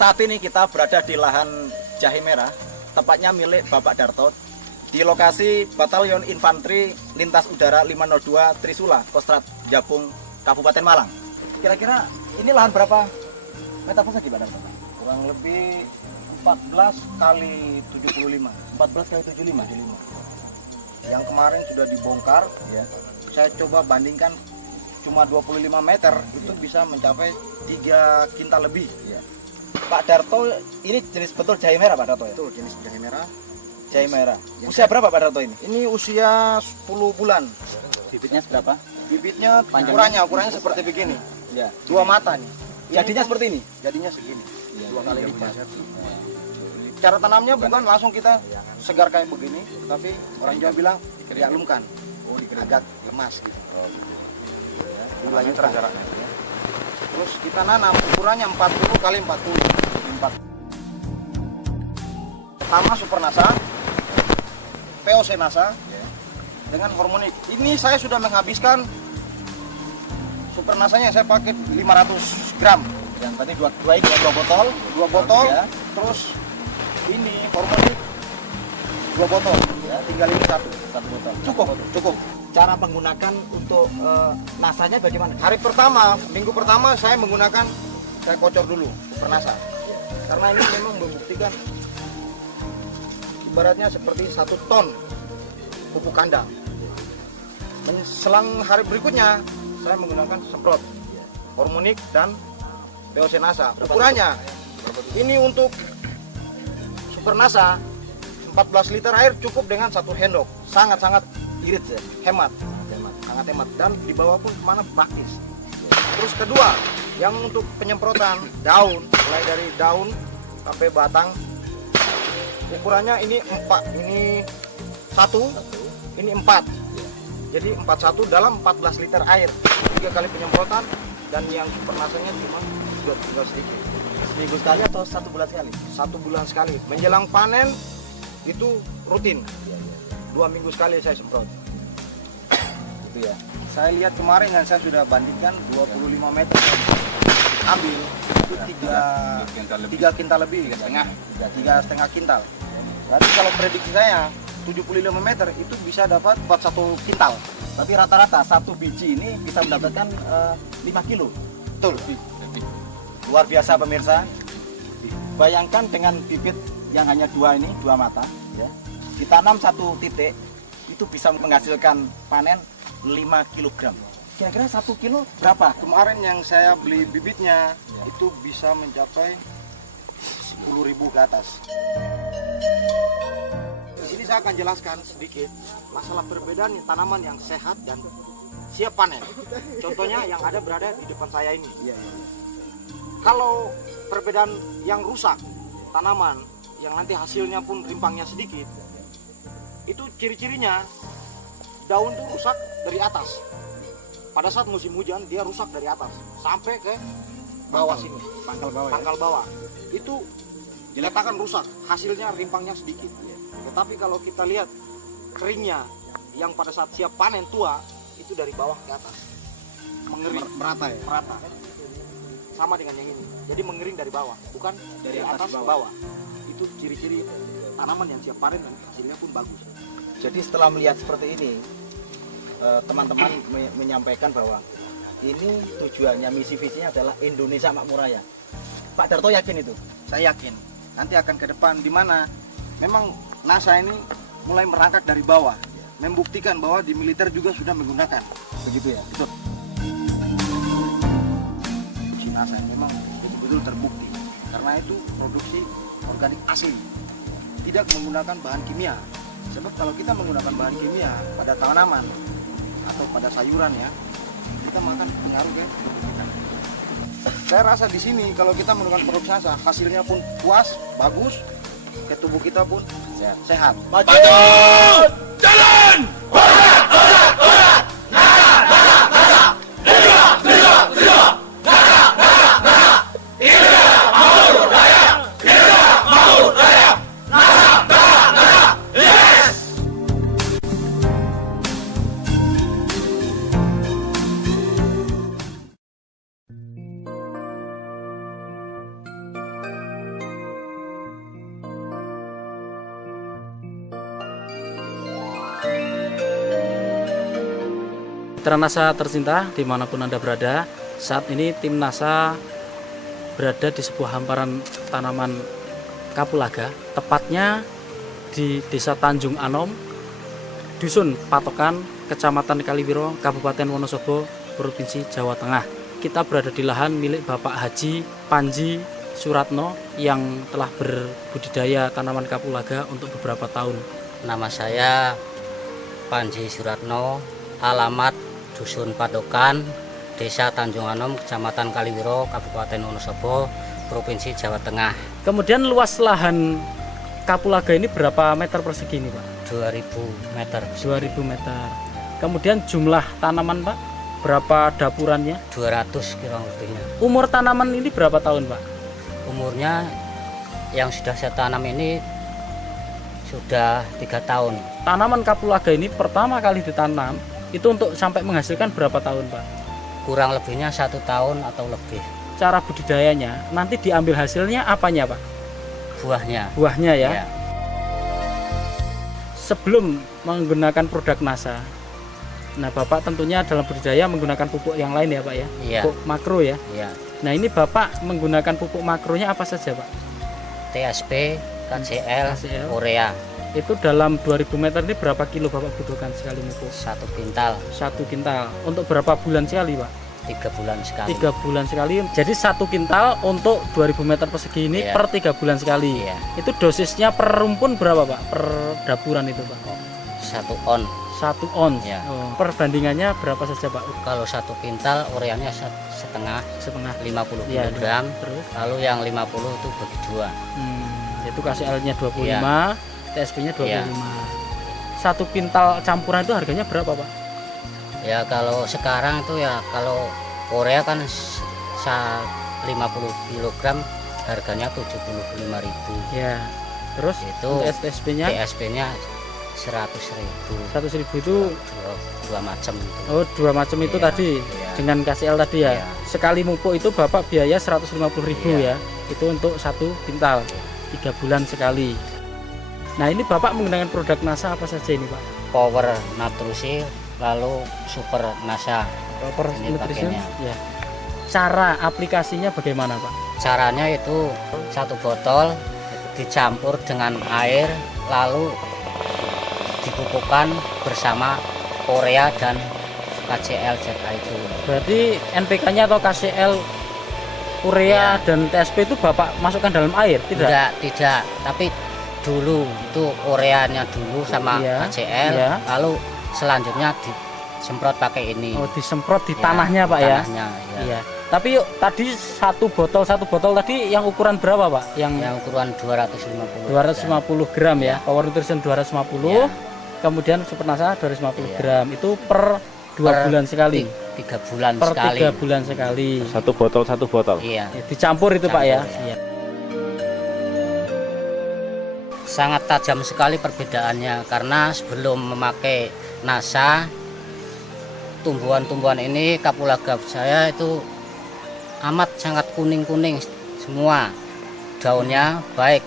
Saat ini kita berada di lahan jahe merah, tepatnya milik Bapak Darto, di lokasi Batalion Infanteri Lintas Udara 502 Trisula, Kostrad Jabung, Kabupaten Malang. Kira-kira ini lahan berapa meter persegi, Pak Darto? Kurang lebih 14 kali 75. 14 kali 75. Yang kemarin sudah dibongkar, Ya. saya coba bandingkan cuma 25 meter, itu bisa mencapai 3 kintal lebih. Ya. Pak Darto, ini jenis betul jahe merah, Pak Darto ya? Itu jenis jahe merah. Jahe merah. Yang Usia berapa, Pak Darto ini? Ini usia 10 bulan. Bibitnya seberapa? Bibitnya Panjangnya? ukurannya seperti begini. Ya. 2 mata nih. Jadinya seperti ini? Jadinya segini. Ya, 2 kali ini lipat. Cara tanamnya bukan langsung kita segar kayak begini, tapi orang Jawa bilang diaklumkan. Oh, Agak lemas gitu. Ya. Dilanjutkan. Terus kita nanam ukurannya 40 kali 40. 4. Pertama Super Nasa, POC Nasa, dengan hormonik. Ini saya sudah menghabiskan Super Nasanya, saya pakai 500 gram. Yang tadi dua botol. 2 botol, Ya. terus ini hormonik 2 botol. Ya. Tinggal ini satu botol. cukup. Cara menggunakan untuk nasanya bagaimana? Hari pertama, minggu pertama saya menggunakan, saya kocor dulu Super Nasa. Karena ini memang membuktikan ibaratnya seperti 1 ton pupuk kandang. Selang hari berikutnya saya menggunakan semprot hormonik dan POC Nasa. Ukurannya ini untuk Super Nasa 14 liter air cukup dengan 1 handok. Sangat-sangat Irit ya? hemat, sangat hemat, dan di bawah pun kemana praktis. Terus kedua, yang untuk penyemprotan daun, mulai dari daun sampai batang, ukurannya ini 4, ini 1, ini 4. Jadi 41 dalam 14 liter air, 3 kali penyemprotan, dan yang Super Nasanya cuma tinggal sedikit. Seminggu sekali atau 1 bulan sekali? 1 bulan sekali. Menjelang panen itu rutin. 2 minggu sekali saya semprot. Gitu ya. Saya lihat kemarin dan saya sudah bandingkan 25 meter ambil itu 3 kintal lebih, 3,5 kintal. Berarti kalau prediksi saya 75 meter itu bisa dapat 41 kintal. Tapi rata-rata satu biji ini bisa mendapatkan 5 kilo. Betul. Luar biasa pemirsa. Bayangkan dengan bibit yang hanya 2 mata, ya. Ditanam 1 titik itu bisa menghasilkan panen 5 kg. Kira-kira 1 kilo berapa? Kemarin yang saya beli bibitnya itu bisa mencapai 10.000 ke atas. Di sini saya akan jelaskan sedikit masalah perbedaan tanaman yang sehat dan siap panen. Contohnya yang ada berada di depan saya ini. Kalau perbedaan yang rusak tanaman yang nanti hasilnya pun rimpangnya sedikit, itu ciri-cirinya daun tuh rusak dari atas. Pada saat musim hujan dia rusak dari atas sampai ke bawah sini, pangkal bawah. Itu dikatakan rusak, hasilnya rimpangnya sedikit. Tetapi kalau kita lihat keringnya yang pada saat siap panen tua itu dari bawah ke atas, mengering Merata ya? merata. Sama dengan yang ini. Jadi mengering dari bawah, bukan dari atas bawah. Itu ciri-ciri tanaman yang siap panen dan hasilnya pun bagus. Jadi setelah melihat seperti ini, teman-teman menyampaikan bahwa ini tujuannya, misi visinya adalah Indonesia Makmur Raya. Pak Darto yakin itu? Saya yakin nanti akan ke depan di mana memang NASA ini mulai merangkak dari bawah, membuktikan bahwa di militer juga sudah menggunakan. Begitu ya? Betul. NASA memang betul-betul terbukti karena itu produksi organik asli, tidak menggunakan bahan kimia. Sebab kalau kita menggunakan bahan kimia pada tanaman atau pada sayuran ya, kita makan pengaruh ke tubuh kita. Saya rasa di sini kalau kita menggunakan produk NASA, hasilnya pun puas, bagus, ke tubuh kita pun sehat. Maju! Jalan! Mitra NASA tercinta dimanapun Anda berada, saat ini tim NASA berada di sebuah hamparan tanaman kapulaga, tepatnya di Desa Tanjung Anom, Dusun Patokan, Kecamatan Kaliwiro, Kabupaten Wonosobo, Provinsi Jawa Tengah. Kita berada di lahan milik Bapak Haji Panji Suratno yang telah berbudidaya tanaman kapulaga untuk beberapa tahun. Nama saya Panji Suratno, alamat Dusun Padokan, Desa Tanjung Anom, Kecamatan Kaliwiro, Kabupaten Wonosobo, Provinsi Jawa Tengah. Kemudian luas lahan kapulaga ini berapa meter persegi ini, Pak? 2000 meter. 2000 meter. Kemudian jumlah tanaman, Pak, berapa dapurannya? 200 kurang lebihnya. Umur tanaman ini berapa tahun, Pak? Umurnya yang sudah saya tanam ini sudah 3 tahun. Tanaman kapulaga ini pertama kali ditanam itu untuk sampai menghasilkan berapa tahun, Pak? Kurang lebihnya 1 tahun atau lebih. Cara budidayanya nanti diambil hasilnya apanya, Pak? Buahnya. Buahnya ya. Ya. Sebelum menggunakan produk NASA, nah Bapak tentunya dalam budidaya menggunakan pupuk yang lain ya, Pak ya? Iya. Pupuk makro ya. Iya. Nah ini Bapak menggunakan pupuk makronya apa saja, Pak? TSP, KCL, KCL. urea. Itu dalam 2000 meter ini berapa kilo Bapak butuhkan sekali pupuk? 1 kintal, 1 kintal. Untuk berapa bulan sekali, Pak? 3 bulan sekali. 3 bulan sekali. Jadi 1 kintal untuk 2000 meter persegi ini Iya. per 3 bulan sekali. Iya. Itu dosisnya per rumpun berapa, Pak? Per dapuran itu, Pak? 1 on. 1 ons. Iya. Oh, perbandingannya berapa saja, Pak? Kalau 1 kintal ureanya setengah, Setengah. 50 Iya, kg. Terus Lalu yang 50 itu bagi 2. itu KCL-nya 25, Iya. TSP-nya 25. Iya. 1 kintal campuran itu harganya berapa, Pak? Ya kalau sekarang itu ya kalau urea kan 50 kg harganya 75.000. Ya. Terus Itu untuk TSP-nya TSP-nya 100.000. 100.000 itu dua macam itu. oh, 2 macam itu Iya, tadi. iya. Dengan KCL tadi ya. Iya. Sekali pupuk itu Bapak biaya 150.000 Iya. ya. Itu untuk 1 kintal. 3 bulan sekali. Nah, ini Bapak menggunakan produk NASA apa saja ini, Pak? Power Natrusi, lalu Super NASA. Proper Ini Nutrition. pakainya. Ya. Cara aplikasinya bagaimana, Pak? Caranya itu 1 botol dicampur dengan air, lalu dipupukkan bersama urea dan KCL ZA itu. Berarti NPK-nya atau KCL urea Iya. dan TSP itu Bapak masukkan dalam air, tidak? Tidak. Tapi dulu itu ureanya dulu sama Iya, KCL, iya. lalu selanjutnya disemprot pakai ini. Oh, disemprot di Ya, tanahnya, Pak ya? tanahnya, ya. Iya. Tapi yuk, tadi satu botol tadi yang ukuran berapa, Pak? Yang ukuran 250. 250 gram ya. Iya. Power Nutrition 250. Iya. Kemudian Super NASA 250 Iya. gram. Itu per 2 Per bulan sekali. 3 bulan Per sekali. 3 bulan sekali. Satu botol. Iya. Ya, dicampur itu, Pak ya. Campur, ya. Iya. Sangat tajam sekali perbedaannya karena sebelum memakai NASA, tumbuhan-tumbuhan ini kapulaga saya itu amat sangat kuning-kuning semua. Daunnya baik,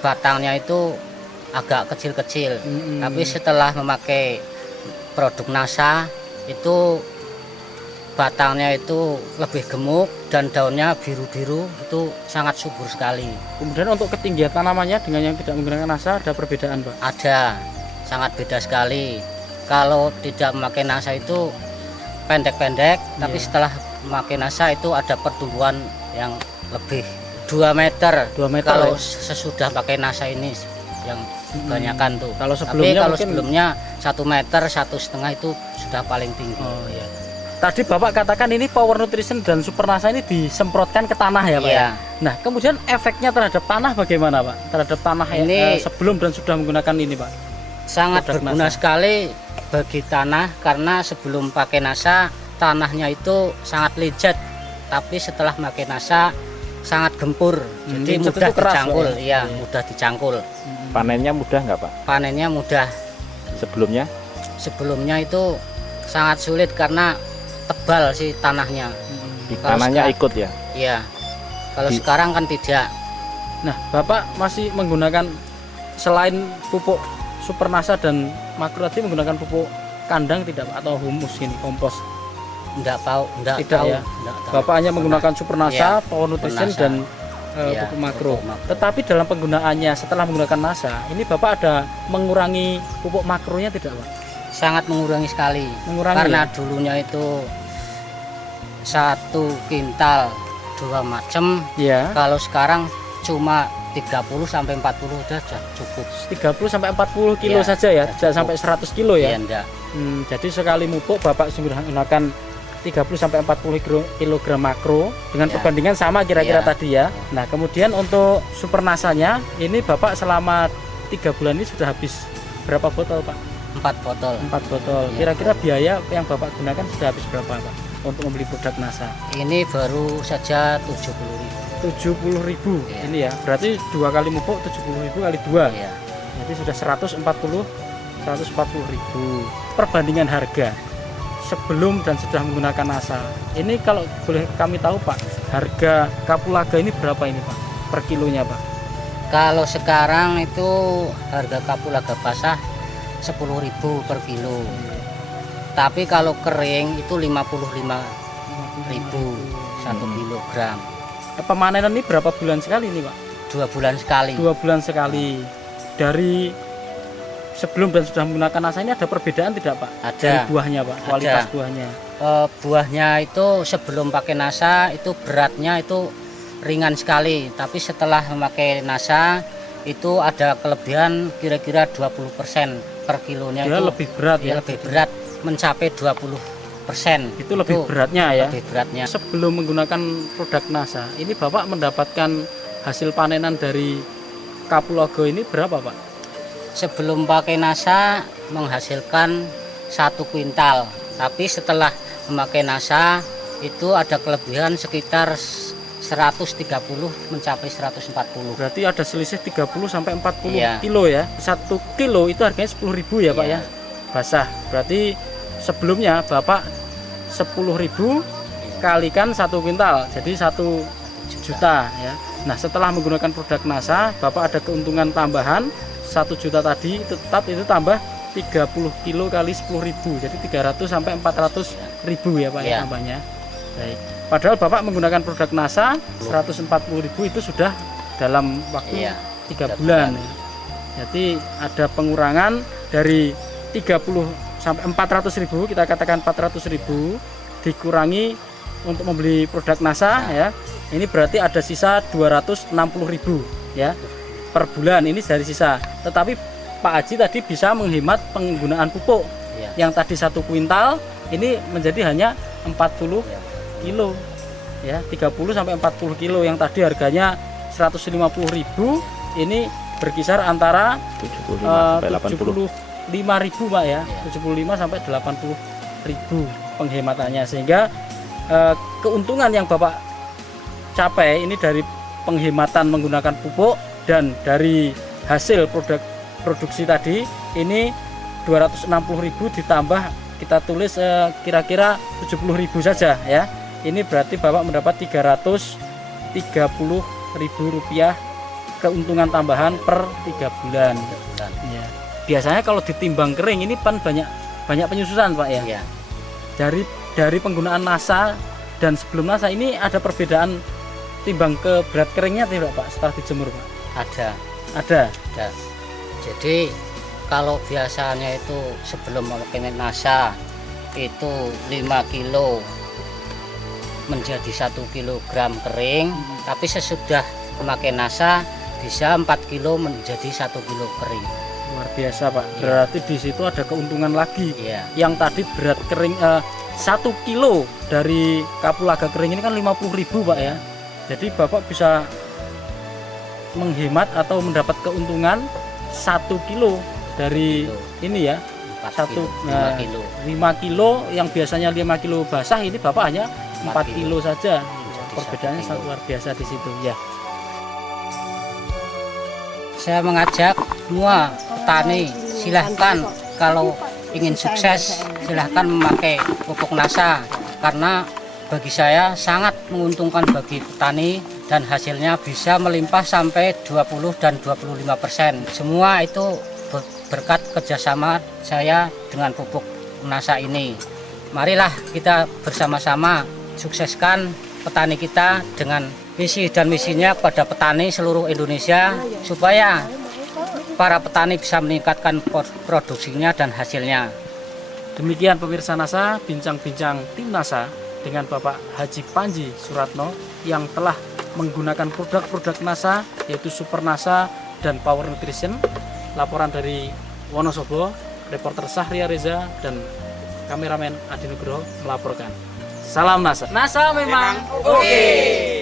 batangnya itu agak kecil-kecil. Mm-mm. Tapi setelah memakai produk NASA itu batangnya itu lebih gemuk dan daunnya biru-biru, itu sangat subur sekali. Kemudian untuk ketinggian tanamannya dengan yang tidak menggunakan NASA ada perbedaan, Pak? Ada, sangat beda sekali. Kalau tidak memakai NASA itu pendek-pendek, tapi Iya. setelah memakai NASA itu ada pertumbuhan yang lebih 2 meter. 2 meter Kalau ya? sesudah pakai NASA ini yang kebanyakan tuh. Kalau Tapi sebelumnya kalau mungkin- sebelumnya 1 meter, 1,5 itu sudah paling tinggi. Oh ya. Tadi Bapak katakan ini Power Nutrition dan Super NASA ini disemprotkan ke tanah ya, Pak Iya. ya. Nah, kemudian efeknya terhadap tanah bagaimana, Pak? Terhadap tanah Ini- sebelum dan sudah menggunakan ini, Pak. Sangat Produk berguna NASA. sekali bagi tanah karena sebelum pakai NASA tanahnya itu sangat licet, tapi setelah pakai NASA sangat gempur, jadi licet mudah itu keras, dicangkul, Pak, ya? iya, Iya. mudah dicangkul. Panennya mudah nggak, Pak? Panennya mudah. Sebelumnya? Sebelumnya itu sangat sulit karena tebal sih tanahnya. Kalau Tanahnya sekarang- ikut ya? Iya. Kalau Di- sekarang kan tidak. Nah, Bapak masih menggunakan selain pupuk Super NASA dan makro tadi menggunakan pupuk kandang tidak Pak? Atau humus ini, kompos? Enggak tahu, enggak Tidak tahu, ya? enggak tahu. Bapak hanya menggunakan Supernasa, Iya, Power Nutrition, Supernasa. dan Iya, pupuk makro. pupuk makro. Tetapi dalam penggunaannya setelah menggunakan NASA, ini Bapak ada mengurangi pupuk makronya tidak Pak? Sangat mengurangi sekali. Mengurangi Karena ya? dulunya itu 1 kintal 2 macam. Iya. Kalau sekarang cuma 30 sampai 40 udah cukup. 30 sampai 40 kilo Iya, saja ya, sudah tidak cukup. sampai 100 kilo ya. Iya, enggak. Jadi sekali mupuk Bapak sudah menggunakan 30 sampai 40 kg makro dengan Ya. perbandingan sama kira-kira Ya. tadi ya. Nah, kemudian untuk Supernasanya ini Bapak selama 3 bulan ini sudah habis berapa botol Pak? 4 botol. 4 botol. Ya. Kira-kira biaya yang Bapak gunakan sudah habis berapa Pak untuk membeli produk NASA? Ini baru saja 70.000. 70.000 Ya. ini ya. Berarti 2 kali mupuk 70.000 kali 2. Iya. Jadi sudah 140.000. Perbandingan harga sebelum dan sudah menggunakan NASA. Ini kalau boleh kami tahu Pak, harga kapulaga ini berapa ini Pak? Per kilonya Pak? Kalau sekarang itu harga kapulaga basah 10.000 per kilo. Tapi kalau kering itu 55.000 1 kilogram. Pemanenan ini berapa bulan sekali ini Pak? 2 bulan sekali. 2 bulan sekali. Dari sebelum dan sudah menggunakan NASA ini ada perbedaan tidak Pak? Ada. Dari buahnya Pak, kualitas Ada. buahnya. Buahnya itu sebelum pakai NASA itu beratnya itu ringan sekali. Tapi setelah memakai NASA itu ada kelebihan kira-kira 20% per kilonya. Dia itu lebih berat dia ya. lebih berat, mencapai 20%. Itu lebih beratnya ya. Lebih beratnya. Sebelum menggunakan produk NASA, ini Bapak mendapatkan hasil panenan dari kapulaga ini berapa Pak? Sebelum pakai NASA menghasilkan 1 kuintal, tapi setelah memakai NASA itu ada kelebihan sekitar 130 mencapai 140. Berarti ada selisih 30 sampai 40 Iya. kilo ya. 1 kilo itu harganya 10.000 ya Pak Iya. ya. Basah. Berarti sebelumnya Bapak 10.000 kalikan 1 kuintal, jadi 1 juta ya. Nah, setelah menggunakan produk NASA, Bapak ada keuntungan tambahan 1 juta tadi, tetap itu tambah 30 kilo kali 10.000, jadi 300 sampai 400.000 ya Pak ya Iya. tambahnya. Baik. Padahal Bapak menggunakan produk NASA 140.000 itu sudah dalam waktu Iya. 3 3 bulan. bulan. Jadi ada pengurangan dari 30 sampai 400.000, kita katakan 400.000 dikurangi untuk membeli produk NASA ya. Ini berarti ada sisa 260.000 ya per bulan, ini dari sisa. Tetapi Pak Haji tadi bisa menghemat penggunaan pupuk. Iya. Yang tadi 1 kuintal ini menjadi hanya 40 Iya. kilo ya, 30 sampai 40 kilo yang tadi harganya 150.000 ini berkisar antara 75 sampai 80. 75.000 Pak ya, 75 sampai 80.000 penghematannya, sehingga keuntungan yang Bapak capai ini dari penghematan menggunakan pupuk dan dari hasil produksi tadi ini 260.000 ditambah kita tulis kira-kira 70.000 saja ya. Ini berarti Bapak mendapat 330.000 rupiah keuntungan tambahan per 3 bulan. Ya. Biasanya kalau ditimbang kering ini kan banyak penyusutan Pak ya. Iya. Dari penggunaan NASA dan sebelum NASA ini ada perbedaan timbang ke berat keringnya tidak Pak setelah dijemur Pak? Ada. Ada. Jadi kalau biasanya itu sebelum memakai NASA itu 5 kilo menjadi 1 kilogram kering, tapi sesudah memakai NASA bisa 4 kilo menjadi 1 kilo kering. Luar biasa Pak. Berarti di situ ada keuntungan lagi. Iya. Yang tadi berat kering 1 kilo dari kapulaga kering ini kan 50.000 Pak ya. Jadi Bapak bisa menghemat atau mendapat keuntungan 1 kilo dari ini ya. 4 kilo, 5 kilo. 5 kilo yang biasanya 5 kilo basah, ini Bapak hanya 4 4 kilo saja. Menjadi Perbedaannya 1 sangat kilo. luar biasa di situ ya. Saya mengajak semua petani, silahkan kalau ingin sukses silahkan memakai pupuk NASA, karena bagi saya sangat menguntungkan bagi petani dan hasilnya bisa melimpah sampai 20 dan 25%. Semua itu berkat kerjasama saya dengan pupuk NASA ini. Marilah kita bersama-sama sukseskan petani kita dengan visi dan misinya kepada petani seluruh Indonesia supaya para petani bisa meningkatkan produksinya dan hasilnya. Demikian pemirsa NASA, bincang-bincang tim NASA dengan Bapak Haji Panji Suratno yang telah menggunakan produk-produk NASA yaitu Super NASA dan Power Nutrition. Laporan dari Wonosobo, reporter Sahria Reza dan kameramen Adi Nugroho melaporkan. Salam NASA. NASA memang oke.